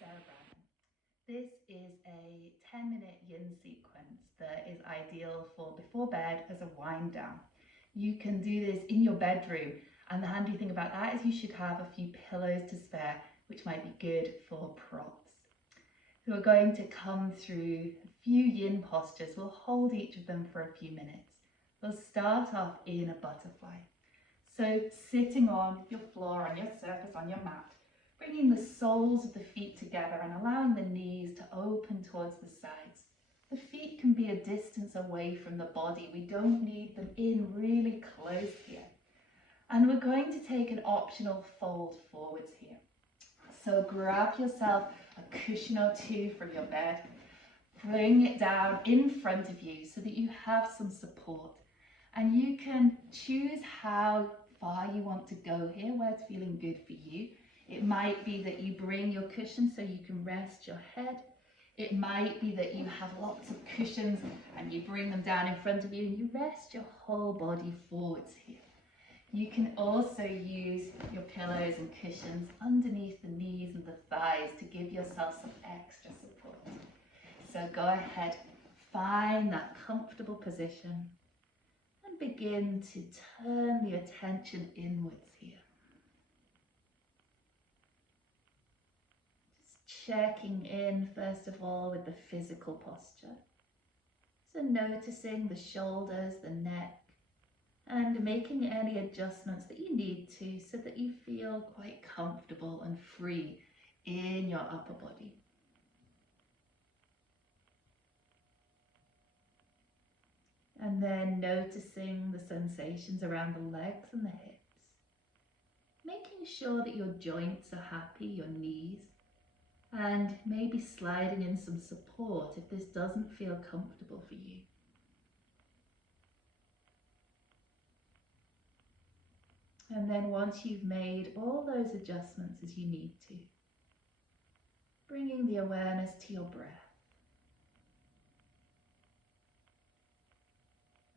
Sarah Brandon. This is a 10-minute yin sequence that is ideal for before bed as a wind down. You can do this in your bedroom, and the handy thing about that is you should have a few pillows to spare, which might be good for props. So we're going to come through a few yin postures. We'll hold each of them for a few minutes. We'll start off in a butterfly. So sitting on your floor, on your surface, on your mat, bringing the soles of the feet together and allowing the knees to open towards the sides. The feet can be a distance away from the body. We don't need them in really close here. And we're going to take an optional fold forwards here. So grab yourself a cushion or two from your bed. Bring it down in front of you so that you have some support. And you can choose how far you want to go here, where's feeling good for you. It might be that you bring your cushion so you can rest your head. It might be that you have lots of cushions and you bring them down in front of you and you rest your whole body forwards here. You can also use your pillows and cushions underneath the knees and the thighs to give yourself some extra support. So go ahead, find that comfortable position and begin to turn the attention inwards here. Checking in first of all with the physical posture. So noticing the shoulders, the neck, and making any adjustments that you need to so that you feel quite comfortable and free in your upper body. And then noticing the sensations around the legs and the hips. Making sure that your joints are happy, your knees, and maybe sliding in some support if this doesn't feel comfortable for you. And then once you've made all those adjustments as you need to, bringing the awareness to your breath.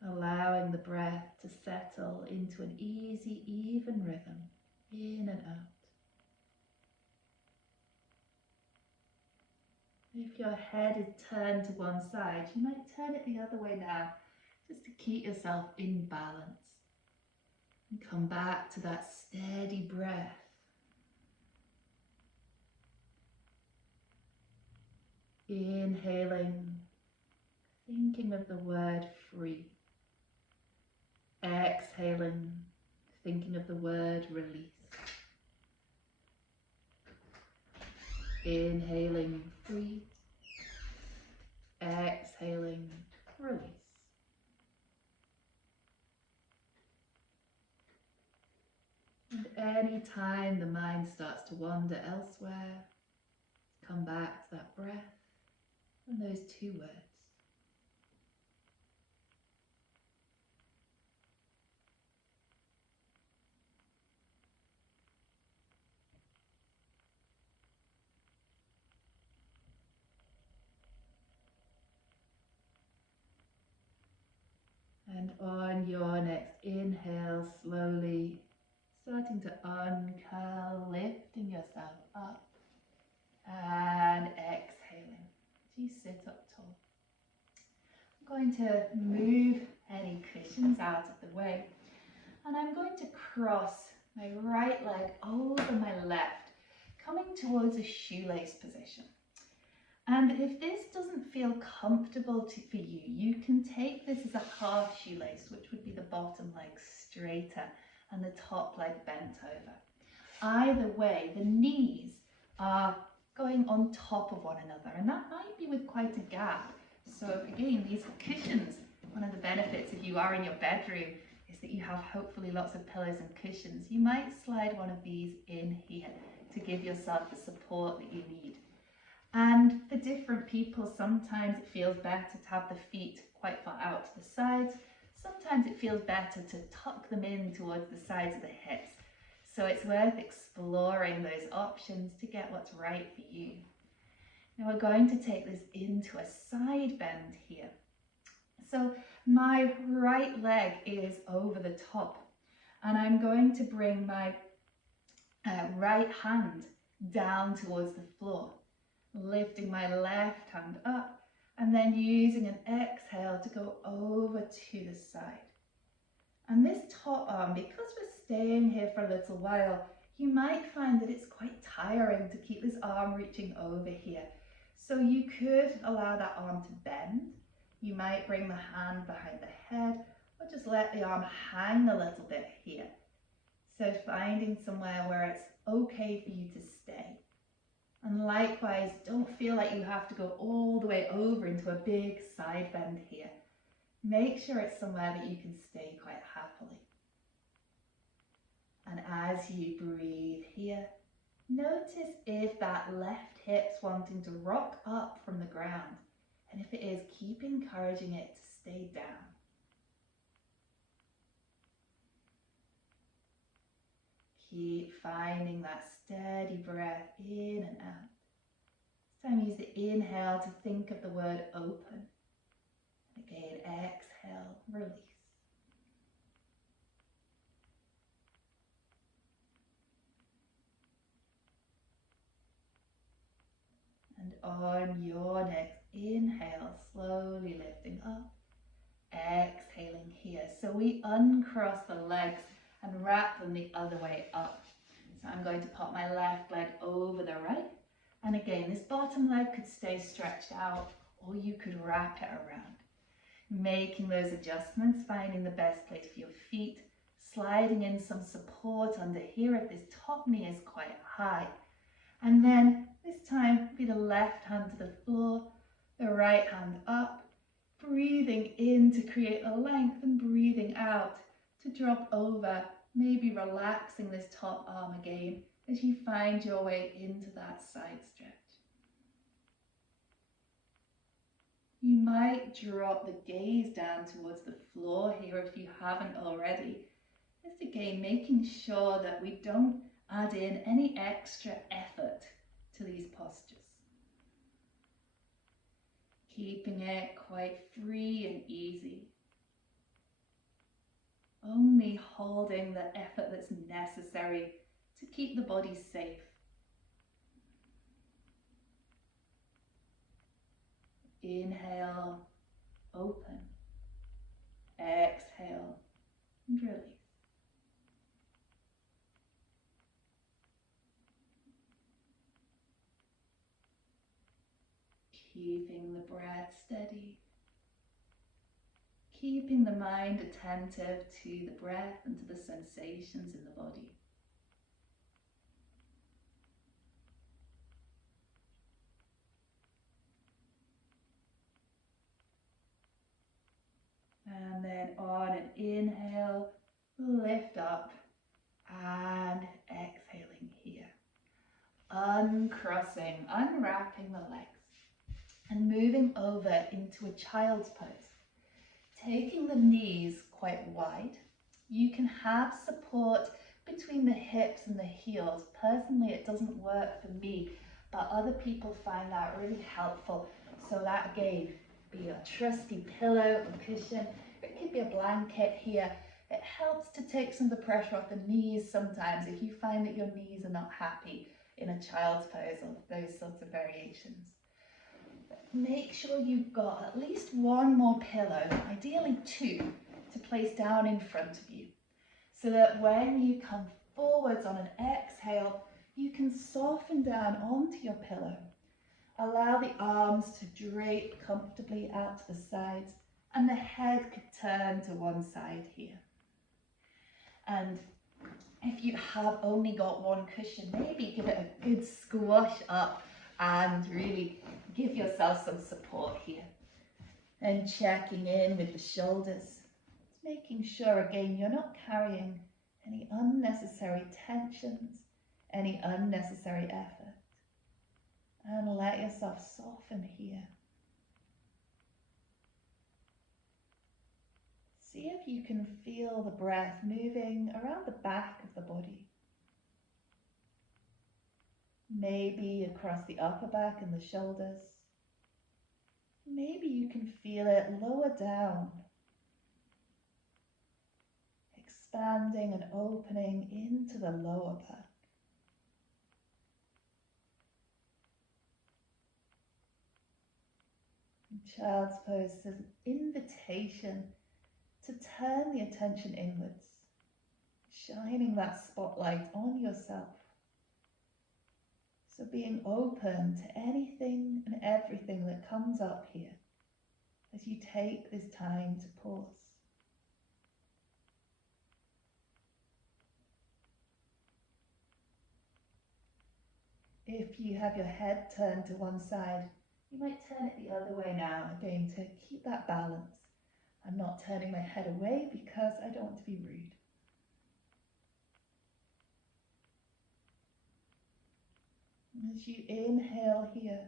Allowing the breath to settle into an easy, even rhythm, in and out. If your head is turned to one side, you might turn it the other way now, just to keep yourself in balance. And come back to that steady breath. Inhaling, thinking of the word free. Exhaling, thinking of the word release. Inhaling, free. Exhaling, release. And any time the mind starts to wander elsewhere, come back to that breath and those two words. And on your next inhale, slowly starting to uncurl, lifting yourself up and exhaling as you sit up tall. I'm going to move any cushions out of the way and I'm going to cross my right leg over my left, coming towards a shoelace position. And if this doesn't feel comfortable for you, you can take this as a half shoelace, which would be the bottom leg straighter and the top leg bent over. Either way, the knees are going on top of one another, and that might be with quite a gap. So again, these cushions, one of the benefits if you are in your bedroom is that you have hopefully lots of pillows and cushions. You might slide one of these in here to give yourself the support that you need. And for different people, sometimes it feels better to have the feet quite far out to the sides. Sometimes it feels better to tuck them in towards the sides of the hips. So it's worth exploring those options to get what's right for you. Now we're going to take this into a side bend here. So my right leg is over the top and I'm going to bring my right hand down towards the floor. Lifting my left hand up and then using an exhale to go over to the side. And this top arm, because we're staying here for a little while, you might find that it's quite tiring to keep this arm reaching over here. So you could allow that arm to bend. You might bring the hand behind the head or just let the arm hang a little bit here. So finding somewhere where it's okay for you to stay. And likewise, don't feel like you have to go all the way over into a big side bend here. Make sure it's somewhere that you can stay quite happily. And as you breathe here, notice if that left hip's wanting to rock up from the ground. And if it is, keep encouraging it to stay down. Keep finding that steady breath in and out. This time use the inhale to think of the word open. And again, exhale, release. And on your next inhale, slowly lifting up, exhaling here. So we uncross the legs and wrap them the other way up. So I'm going to pop my left leg over the right. And again, this bottom leg could stay stretched out, or you could wrap it around. Making those adjustments, finding the best place for your feet, sliding in some support under here if this top knee is quite high. And then this time, be the left hand to the floor, the right hand up, breathing in to create a length and breathing out to drop over, maybe relaxing this top arm again as you find your way into that side stretch. You might drop the gaze down towards the floor here if you haven't already. Just again, making sure that we don't add in any extra effort to these postures. Keeping it quite free and easy. Only holding the effort that's necessary to keep the body safe. Inhale, open. Exhale, and release. Keeping the breath steady. Keeping the mind attentive to the breath and to the sensations in the body. And then on an inhale, lift up and exhaling here. Uncrossing, unwrapping the legs and moving over into a child's pose. Taking the knees quite wide. You can have support between the hips and the heels. Personally, it doesn't work for me, but other people find that really helpful. So that again, be a trusty pillow or cushion. It could be a blanket here. It helps to take some of the pressure off the knees sometimes if you find that your knees are not happy in a child's pose or those sorts of variations. Make sure you've got at least one more pillow, ideally two, to place down in front of you, so that when you come forwards on an exhale, you can soften down onto your pillow. Allow the arms to drape comfortably out to the sides, and the head could turn to one side here. And if you have only got one cushion, maybe give it a good squash up and really give yourself some support here. And checking in with the shoulders. Making sure again you're not carrying any unnecessary tensions, any unnecessary effort. And let yourself soften here. See if you can feel the breath moving around the back of the body. Maybe across the upper back and the shoulders. Maybe you can feel it lower down, expanding and opening into the lower back. Child's pose is an invitation to turn the attention inwards, shining that spotlight on yourself. So being open to anything and everything that comes up here as you take this time to pause. If you have your head turned to one side, you might turn it the other way now, again to keep that balance. I'm not turning my head away because I don't want to be rude. As you inhale here,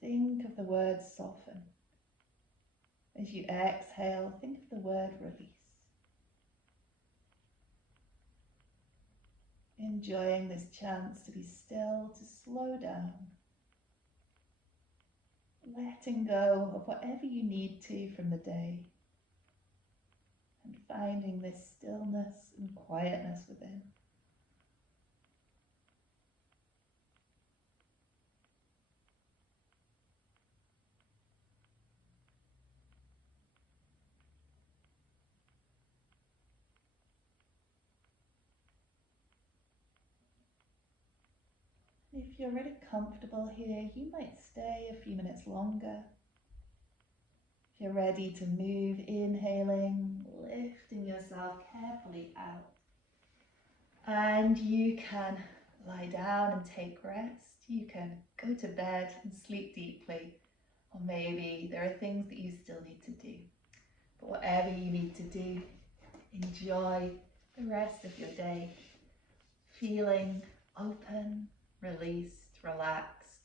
think of the word soften. As you exhale, think of the word release. Enjoying this chance to be still, to slow down. Letting go of whatever you need to from the day. And finding this stillness and quietness within. If you're really comfortable here, you might stay a few minutes longer. If you're ready to move, inhaling, lifting yourself carefully out. And you can lie down and take rest. You can go to bed and sleep deeply. Or maybe there are things that you still need to do. But whatever you need to do, enjoy the rest of your day, feeling open, released, relaxed,